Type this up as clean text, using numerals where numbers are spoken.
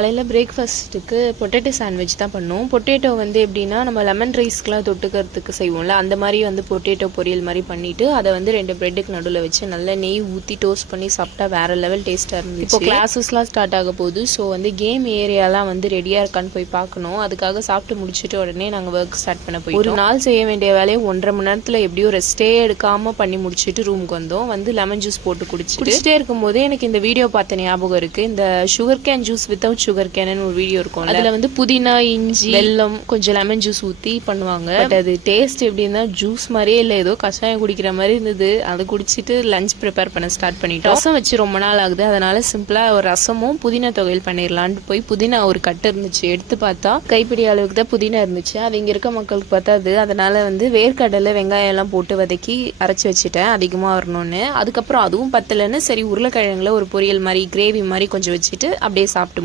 காலையில் பிரேக்ஃபாஸ்ட்டுக்கு potato sandwich தான் பண்ணோம். பொட்டேட்டோ வந்து எப்படின்னா நம்ம லெமன் ரைஸ்க்குலாம் தொட்டுக்கிறதுக்கு செய்வோம்ல, அந்த மாதிரி வந்து பொட்டேட்டோ பொரியல் மாதிரி பண்ணிவிட்டு அதை வந்து 2 பிரெட்டுக்கு நடுவில் வச்சு நல்லா நெய் ஊற்றி டோஸ்ட் பண்ணி சாப்பிட்டா வேறு லெவல் டேஸ்ட்டாக இருந்துச்சு. இப்போ கிளாஸஸ்லாம் ஸ்டார்ட் ஆக போகுது. ஸோ வந்து கேம் ஏரியாலாம் வந்து ரெடியாக இருக்கான்னு போய் பார்க்கணும். அதுக்காக சாப்பிட்டு முடிச்சுட்டு உடனே நாங்கள் ஒர்க் ஸ்டார்ட் பண்ண போய் ஒரு நாள் செய்ய வேண்டிய வேலையை 1.5 மணி நேரத்தில் எப்படியோ ரெஸ்ட்டே எடுக்காமல் பண்ணி முடிச்சுட்டு ரூமுக்கு வந்தோம். வந்து லெமன் ஜூஸ் போட்டு குடிச்சிட்டே இருக்கும்போதே எனக்கு இந்த வீடியோ பார்த்த ஞாபகம் இருக்குது. இந்த sugar cane juice without sugar cane ஒரு வீடியோ இருக்கும். அதில் வந்து புதினா, இஞ்சி, வெல்லம், கொஞ்சம் லெமன் ஜூஸ் ஊற்றி பண்ணுவாங்க. பட் அது டேஸ்ட் எப்படின்னா ஜூஸ் மாதிரியே இல்லை, ஏதோ கஷாயம் குடிக்கிற மாதிரி இருந்தது. அதை குடிச்சிட்டு லஞ்ச் ப்ரிப்பேர் பண்ண ஸ்டார்ட் பண்ணிட்டோம். ரசம் வச்சு ரொம்ப நாள் ஆகுது, அதனால சிம்பிளாக ஒரு ரசமும் புதினா துவையல் பண்ணிடலான்ட்டு போய் புதினா ஒரு கட்டு இருந்துச்சு, எடுத்து பார்த்தா கைப்பிடி அளவுக்கு தான் புதினா இருந்துச்சு. அது இங்கே இருக்க மக்களுக்கு பார்த்தாது. அதனால வந்து வேர்க்கடலை, வெங்காயம் எல்லாம் போட்டு வதக்கி அரைச்சி வச்சுட்டேன் அதிகமாக வரணும்னு. அதுக்கப்புறம் அதுவும் பத்தலைன்னு சரி உருளைக்கிழங்குல ஒரு பொரியல் மாதிரி கிரேவி மாதிரி கொஞ்சம் வச்சுட்டு அப்படியே சாப்பிட்டு